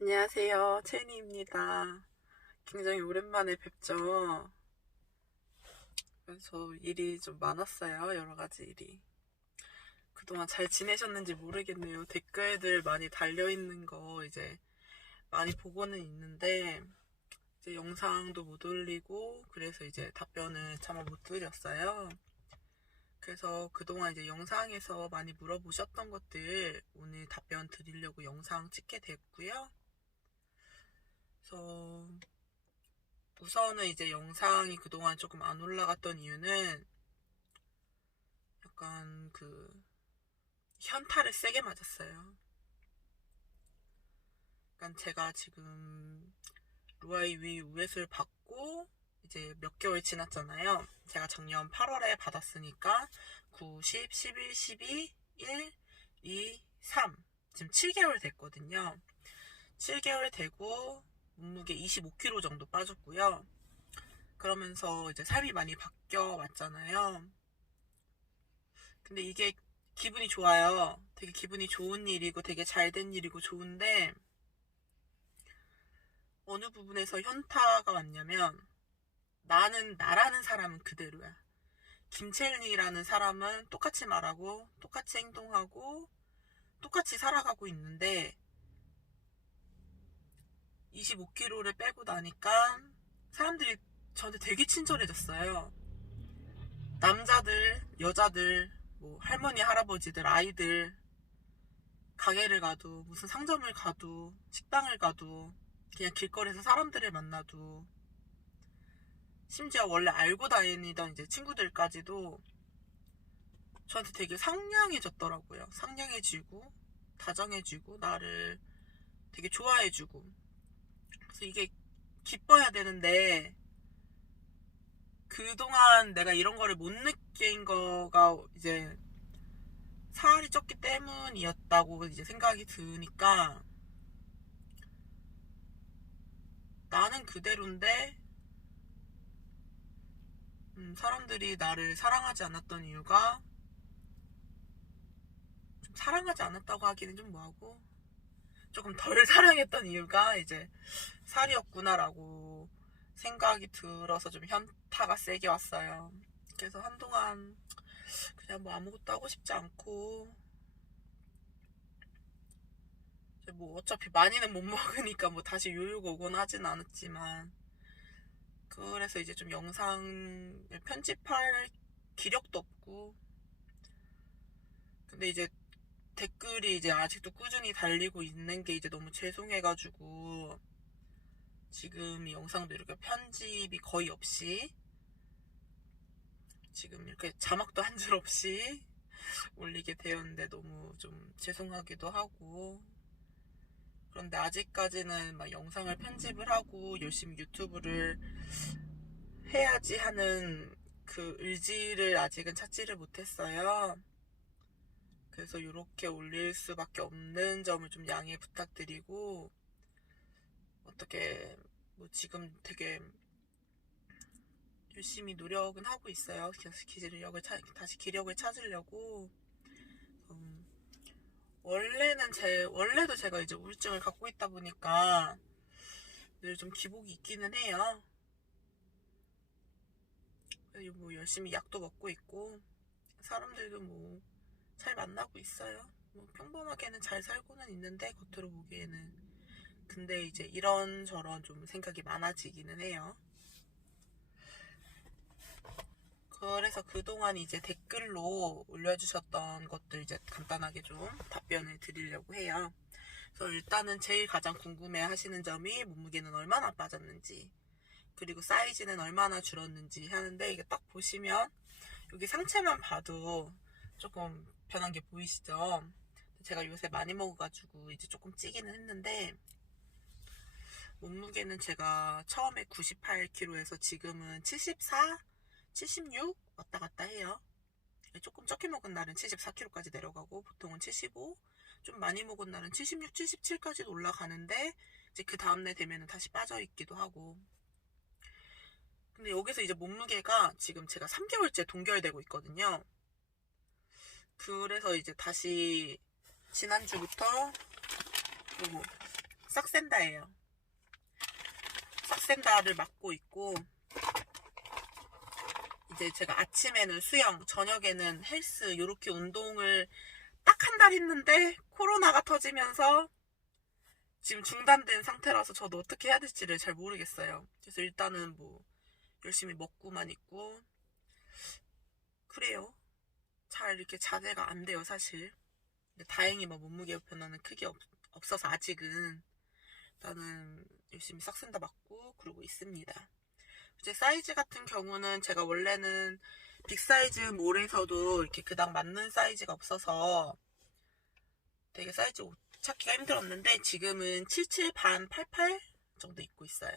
안녕하세요. 채니입니다. 굉장히 오랜만에 뵙죠. 그래서 일이 좀 많았어요. 여러 가지 일이. 그동안 잘 지내셨는지 모르겠네요. 댓글들 많이 달려있는 거 이제 많이 보고는 있는데, 이제 영상도 못 올리고, 그래서 이제 답변을 차마 못 드렸어요. 그래서 그동안 이제 영상에서 많이 물어보셨던 것들 오늘 답변 드리려고 영상 찍게 됐고요. 그래서 우선은 이제 영상이 그동안 조금 안 올라갔던 이유는 약간 현타를 세게 맞았어요. 그러니까 제가 지금 루아이위 우회수를 받고 이제 몇 개월 지났잖아요. 제가 작년 8월에 받았으니까 9, 10, 11, 12, 1, 2, 3 지금 7개월 됐거든요. 7개월 되고 몸무게 25kg 정도 빠졌고요. 그러면서 이제 삶이 많이 바뀌어 왔잖아요. 근데 이게 기분이 좋아요. 되게 기분이 좋은 일이고 되게 잘된 일이고 좋은데 어느 부분에서 현타가 왔냐면 나는 나라는 사람은 그대로야. 김채은이라는 사람은 똑같이 말하고 똑같이 행동하고 똑같이 살아가고 있는데 25kg를 빼고 나니까 사람들이 저한테 되게 친절해졌어요. 남자들, 여자들, 뭐 할머니, 할아버지들, 아이들 가게를 가도 무슨 상점을 가도 식당을 가도 그냥 길거리에서 사람들을 만나도 심지어 원래 알고 다니던 이제 친구들까지도 저한테 되게 상냥해졌더라고요. 상냥해지고 다정해지고 나를 되게 좋아해주고. 그래서 이게 기뻐야 되는데 그동안 내가 이런 거를 못 느낀 거가 이제 살이 쪘기 때문이었다고 이제 생각이 드니까 나는 그대로인데 사람들이 나를 사랑하지 않았던 이유가 좀 사랑하지 않았다고 하기는 좀 뭐하고 조금 덜 사랑했던 이유가 이제 살이었구나라고 생각이 들어서 좀 현타가 세게 왔어요. 그래서 한동안 그냥 뭐 아무것도 하고 싶지 않고 뭐 어차피 많이는 못 먹으니까 뭐 다시 요요가 오곤 하진 않았지만 그래서 이제 좀 영상을 편집할 기력도 없고 근데 이제 댓글이 이제 아직도 꾸준히 달리고 있는 게 이제 너무 죄송해가지고 지금 이 영상도 이렇게 편집이 거의 없이 지금 이렇게 자막도 한 줄 없이 올리게 되었는데 너무 좀 죄송하기도 하고 그런데 아직까지는 막 영상을 편집을 하고 열심히 유튜브를 해야지 하는 그 의지를 아직은 찾지를 못했어요. 그래서 이렇게 올릴 수밖에 없는 점을 좀 양해 부탁드리고 어떻게 뭐 지금 되게 열심히 노력은 하고 있어요. 다시 기력을 찾으려고. 음, 원래도 제가 이제 우울증을 갖고 있다 보니까 늘 좀 기복이 있기는 해요. 뭐 열심히 약도 먹고 있고 사람들도 뭐 잘 만나고 있어요. 뭐 평범하게는 잘 살고는 있는데 겉으로 보기에는 근데 이제 이런저런 좀 생각이 많아지기는 해요. 그래서 그동안 이제 댓글로 올려주셨던 것들 이제 간단하게 좀 답변을 드리려고 해요. 그래서 일단은 제일 가장 궁금해 하시는 점이 몸무게는 얼마나 빠졌는지 그리고 사이즈는 얼마나 줄었는지 하는데 이게 딱 보시면 여기 상체만 봐도 조금 변한 게 보이시죠? 제가 요새 많이 먹어가지고 이제 조금 찌기는 했는데 몸무게는 제가 처음에 98kg에서 지금은 74, 76 왔다 갔다 해요. 조금 적게 먹은 날은 74kg까지 내려가고 보통은 75, 좀 많이 먹은 날은 76, 77까지도 올라가는데 이제 그 다음날 되면 다시 빠져 있기도 하고. 근데 여기서 이제 몸무게가 지금 제가 3개월째 동결되고 있거든요. 그래서 이제 다시 지난주부터 싹센다예요. 싹센다를 맡고 있고, 이제 제가 아침에는 수영, 저녁에는 헬스, 요렇게 운동을 딱 한 달 했는데 코로나가 터지면서 지금 중단된 상태라서 저도 어떻게 해야 될지를 잘 모르겠어요. 그래서 일단은 뭐 열심히 먹고만 있고 그래요. 잘 이렇게 자제가 안 돼요, 사실. 근데 다행히 뭐 몸무게 변화는 크게 없어서 아직은 나는 열심히 싹센다 맞고 그러고 있습니다. 이제 사이즈 같은 경우는 제가 원래는 빅사이즈 몰에서도 이렇게 그닥 맞는 사이즈가 없어서 되게 사이즈 옷 찾기가 힘들었는데 지금은 77 반 88 정도 입고 있어요.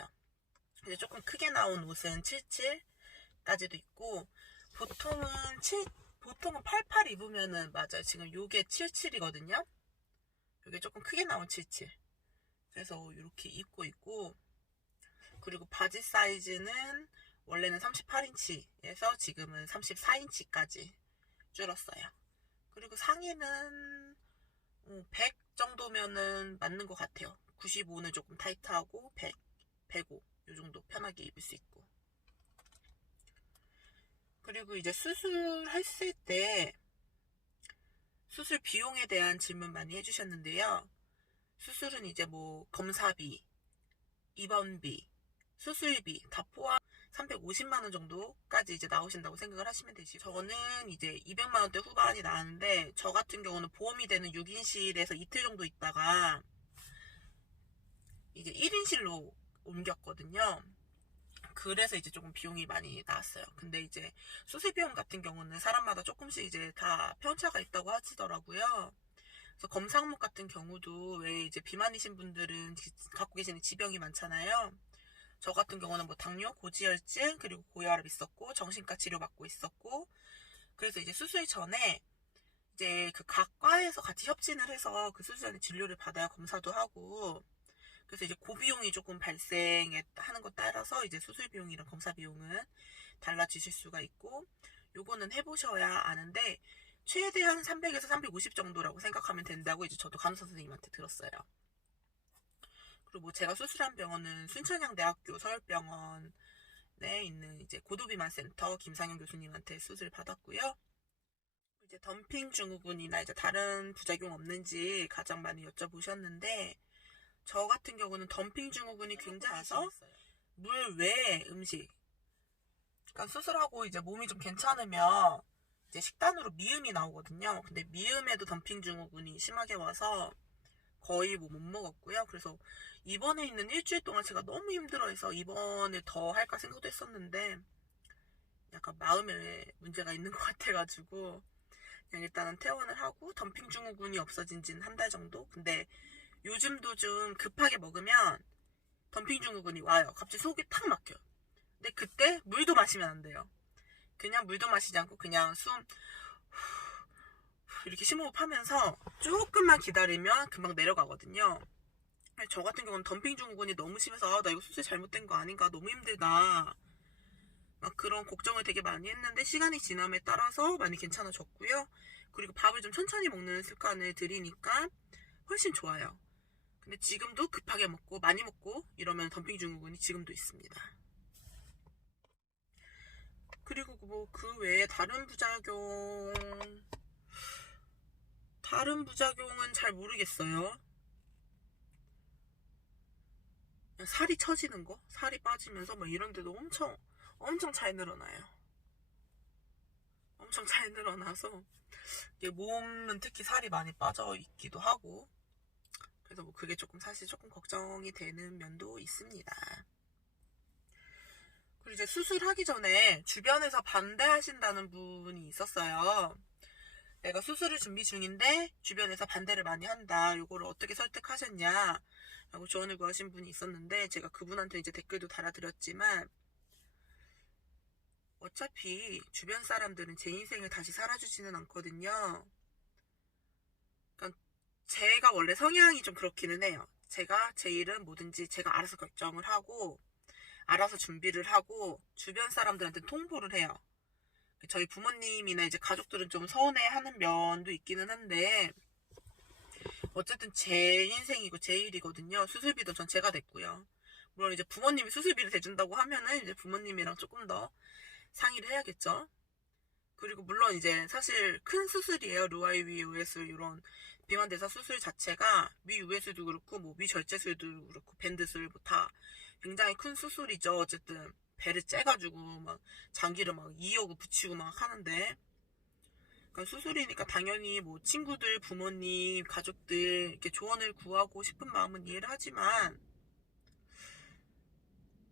이제 조금 크게 나온 옷은 77까지도 있고 보통은 88 입으면은 맞아요. 지금 요게 77이거든요. 요게 조금 크게 나온 77. 그래서 이렇게 입고 있고, 그리고 바지 사이즈는 원래는 38인치에서 지금은 34인치까지 줄었어요. 그리고 상의는 100 정도면은 맞는 것 같아요. 95는 조금 타이트하고 100, 105 요 정도 편하게 입을 수 있고. 그리고 이제 수술했을 때 수술 비용에 대한 질문 많이 해주셨는데요. 수술은 이제 뭐 검사비, 입원비, 수술비 다 포함 350만원 정도까지 이제 나오신다고 생각을 하시면 되지. 저는 이제 200만원대 후반이 나왔는데, 저 같은 경우는 보험이 되는 6인실에서 이틀 정도 있다가 이제 1인실로 옮겼거든요. 그래서 이제 조금 비용이 많이 나왔어요. 근데 이제 수술비용 같은 경우는 사람마다 조금씩 이제 다 편차가 있다고 하시더라고요. 그래서 검사 항목 같은 경우도 왜 이제 비만이신 분들은 갖고 계시는 지병이 많잖아요. 저 같은 경우는 뭐 당뇨, 고지혈증, 그리고 고혈압 있었고, 정신과 치료 받고 있었고, 그래서 이제 수술 전에 이제 그 각 과에서 같이 협진을 해서 그 수술 전에 진료를 받아야 검사도 하고, 그래서 이제 고비용이 조금 발생하는 것 따라서 이제 수술 비용이랑 검사 비용은 달라지실 수가 있고, 요거는 해보셔야 아는데, 최대한 300에서 350 정도라고 생각하면 된다고 이제 저도 간호사 선생님한테 들었어요. 그리고 뭐 제가 수술한 병원은 순천향대학교 서울병원에 있는 이제 고도비만센터 김상현 교수님한테 수술 받았고요. 이제 덤핑 증후군이나 이제 다른 부작용 없는지 가장 많이 여쭤보셨는데, 저 같은 경우는 덤핑 증후군이 굉장해서 물 외에 음식, 그러니까 수술하고 이제 몸이 좀 괜찮으면 이제 식단으로 미음이 나오거든요. 근데 미음에도 덤핑 증후군이 심하게 와서 거의 뭐 못 먹었고요. 그래서 입원해 있는 일주일 동안 제가 너무 힘들어해서 입원을 더 할까 생각도 했었는데, 약간 마음에 문제가 있는 것 같아가지고 그냥 일단은 퇴원을 하고, 덤핑 증후군이 없어진 지는 한 달 정도? 근데 요즘도 좀 급하게 먹으면 덤핑 증후군이 와요. 갑자기 속이 탁 막혀요. 근데 그때 물도 마시면 안 돼요. 그냥 물도 마시지 않고 그냥 숨 이렇게 심호흡하면서 조금만 기다리면 금방 내려가거든요. 저 같은 경우는 덤핑 증후군이 너무 심해서 나 이거 수술 잘못된 거 아닌가, 너무 힘들다, 막 그런 걱정을 되게 많이 했는데, 시간이 지남에 따라서 많이 괜찮아졌고요. 그리고 밥을 좀 천천히 먹는 습관을 들이니까 훨씬 좋아요. 근데 지금도 급하게 먹고 많이 먹고 이러면 덤핑 증후군이 지금도 있습니다. 그리고 뭐 그 외에 다른 부작용은 잘 모르겠어요. 살이 처지는 거, 살이 빠지면서 막 이런 데도 엄청 잘 늘어나요. 엄청 잘 늘어나서 몸은 특히 살이 많이 빠져 있기도 하고, 그래서 뭐 그게 사실 조금 걱정이 되는 면도 있습니다. 그리고 이제 수술하기 전에 주변에서 반대하신다는 분이 있었어요. 내가 수술을 준비 중인데 주변에서 반대를 많이 한다, 요거를 어떻게 설득하셨냐 라고 조언을 구하신 분이 있었는데, 제가 그분한테 이제 댓글도 달아드렸지만, 어차피 주변 사람들은 제 인생을 다시 살아주지는 않거든요. 그러니까 제가 원래 성향이 좀 그렇기는 해요. 제가 제 일은 뭐든지 제가 알아서 결정을 하고 알아서 준비를 하고 주변 사람들한테 통보를 해요. 저희 부모님이나 이제 가족들은 좀 서운해하는 면도 있기는 한데, 어쨌든 제 인생이고 제 일이거든요. 수술비도 전 제가 냈고요. 물론 이제 부모님이 수술비를 대준다고 하면은 이제 부모님이랑 조금 더 상의를 해야겠죠. 그리고 물론 이제 사실 큰 수술이에요. 루아이 위우에술 이런 비만대사 수술 자체가 위우에술도 그렇고 뭐 위절제술도 그렇고 밴드술 뭐 다 굉장히 큰 수술이죠. 어쨌든 배를 째가지고 막 장기를 막 이어고 붙이고 막 하는데, 그러니까 수술이니까 당연히 뭐 친구들, 부모님, 가족들 이렇게 조언을 구하고 싶은 마음은 이해를 하지만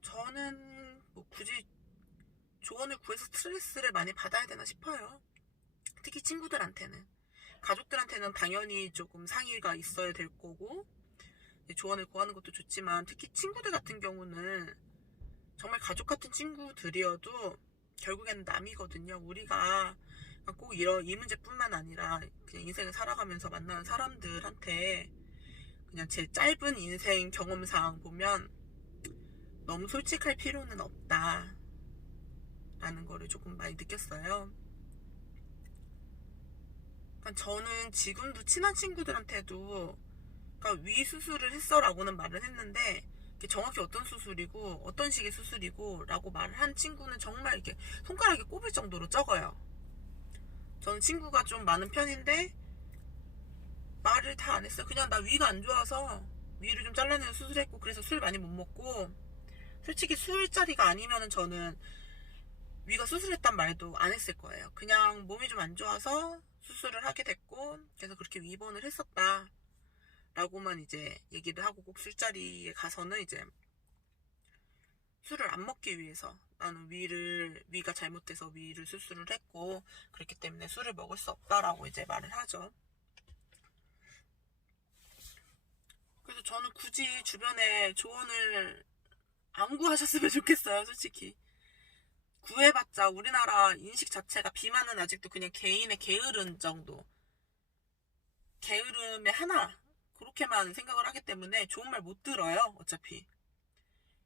저는 뭐 굳이 조언을 구해서 스트레스를 많이 받아야 되나 싶어요. 특히 친구들한테는. 가족들한테는 당연히 조금 상의가 있어야 될 거고 조언을 구하는 것도 좋지만 특히 친구들 같은 경우는 정말 가족 같은 친구들이어도 결국에는 남이거든요. 우리가 꼭 이런 이 문제뿐만 아니라 그냥 인생을 살아가면서 만나는 사람들한테 그냥 제 짧은 인생 경험상 보면 너무 솔직할 필요는 없다 라는 거를 조금 많이 느꼈어요. 그러니까 저는 지금도 친한 친구들한테도 그러니까 위 수술을 했어 라고는 말을 했는데 정확히 어떤 수술이고 어떤 식의 수술이고 라고 말을 한 친구는 정말 이렇게 손가락에 꼽을 정도로 적어요. 저는 친구가 좀 많은 편인데 말을 다 안 했어요. 그냥 나 위가 안 좋아서 위를 좀 잘라내는 수술했고 그래서 술 많이 못 먹고, 솔직히 술자리가 아니면은 저는 위가 수술했단 말도 안 했을 거예요. 그냥 몸이 좀 안 좋아서 수술을 하게 됐고 그래서 그렇게 위반을 했었다 라고만 이제 얘기를 하고, 꼭 술자리에 가서는 이제 술을 안 먹기 위해서 나는 위가 잘못돼서 위를 수술을 했고 그렇기 때문에 술을 먹을 수 없다라고 이제 말을 하죠. 그래서 저는 굳이 주변에 조언을 안 구하셨으면 좋겠어요. 솔직히 구해봤자 우리나라 인식 자체가 비만은 아직도 그냥 개인의 게으름 정도, 게으름의 하나 그렇게만 생각을 하기 때문에 좋은 말 못 들어요. 어차피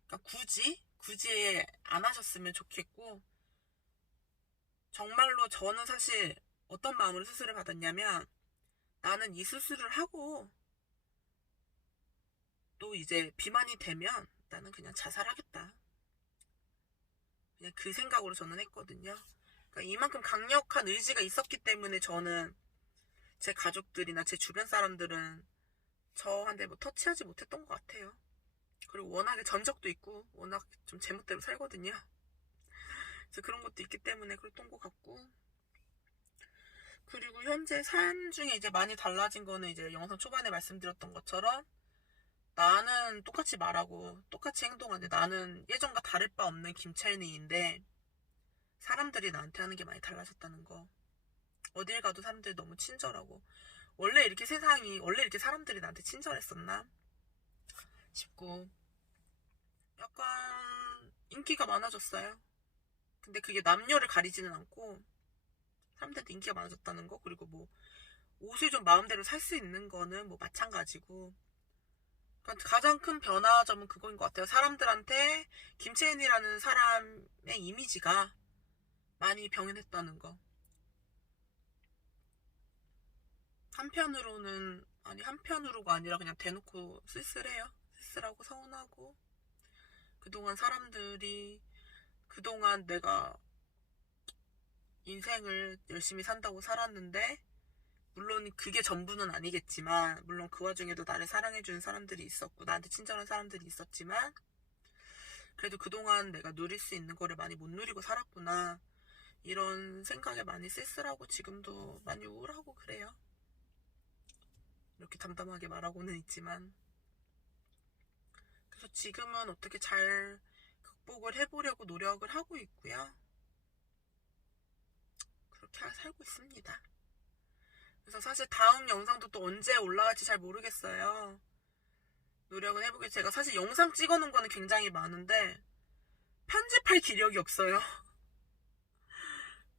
그러니까 굳이 안 하셨으면 좋겠고, 정말로 저는 사실 어떤 마음으로 수술을 받았냐면 나는 이 수술을 하고 또 이제 비만이 되면 나는 그냥 자살하겠다, 그냥 그 생각으로 저는 했거든요. 그러니까 이만큼 강력한 의지가 있었기 때문에 저는 제 가족들이나 제 주변 사람들은 저한테 뭐 터치하지 못했던 것 같아요. 그리고 워낙에 전적도 있고 워낙 좀 제멋대로 살거든요. 그래서 그런 것도 있기 때문에 그랬던 것 같고, 그리고 현재 삶 중에 이제 많이 달라진 거는 이제 영상 초반에 말씀드렸던 것처럼 나는 똑같이 말하고 똑같이 행동하는데 나는 예전과 다를 바 없는 김채은이인데 사람들이 나한테 하는 게 많이 달라졌다는 거. 어딜 가도 사람들이 너무 친절하고, 원래 이렇게 사람들이 나한테 친절했었나 싶고, 약간 인기가 많아졌어요. 근데 그게 남녀를 가리지는 않고 사람들한테 인기가 많아졌다는 거, 그리고 뭐 옷을 좀 마음대로 살 수 있는 거는 뭐 마찬가지고, 그러니까 가장 큰 변화점은 그거인 것 같아요. 사람들한테 김채은이라는 사람의 이미지가 많이 병행했다는 거. 한편으로가 아니라 그냥 대놓고 쓸쓸해요. 쓸쓸하고 서운하고, 그동안 내가 인생을 열심히 산다고 살았는데, 물론 그게 전부는 아니겠지만, 물론 그 와중에도 나를 사랑해주는 사람들이 있었고 나한테 친절한 사람들이 있었지만 그래도 그동안 내가 누릴 수 있는 거를 많이 못 누리고 살았구나, 이런 생각에 많이 쓸쓸하고 지금도 많이 우울하고 그래요. 이렇게 담담하게 말하고는 있지만, 그래서 지금은 어떻게 잘 극복을 해보려고 노력을 하고 있고요. 그렇게 살고 있습니다. 그래서 사실 다음 영상도 또 언제 올라갈지 잘 모르겠어요. 노력은 해보겠어요. 제가 사실 영상 찍어놓은 거는 굉장히 많은데 편집할 기력이 없어요.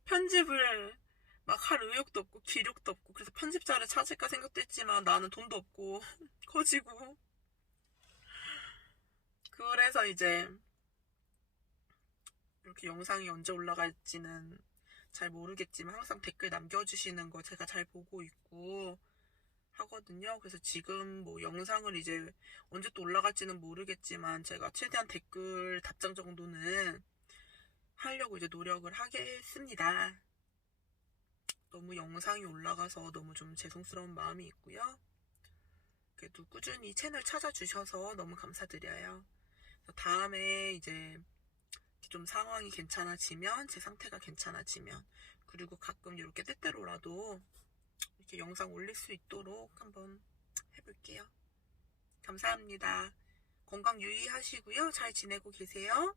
편집을 막 할 의욕도 없고 기력도 없고, 그래서 편집자를 찾을까 생각도 했지만 나는 돈도 없고 커지고, 그래서 이제 이렇게 영상이 언제 올라갈지는 잘 모르겠지만 항상 댓글 남겨주시는 거 제가 잘 보고 있고 하거든요. 그래서 지금 뭐 영상을 이제 언제 또 올라갈지는 모르겠지만 제가 최대한 댓글 답장 정도는 하려고 이제 노력을 하겠습니다. 너무 영상이 올라가서 너무 좀 죄송스러운 마음이 있고요. 그래도 꾸준히 채널 찾아주셔서 너무 감사드려요. 다음에 이제 좀 상황이 괜찮아지면, 제 상태가 괜찮아지면, 그리고 가끔 이렇게 때때로라도 이렇게 영상 올릴 수 있도록 한번 해볼게요. 감사합니다. 건강 유의하시고요. 잘 지내고 계세요.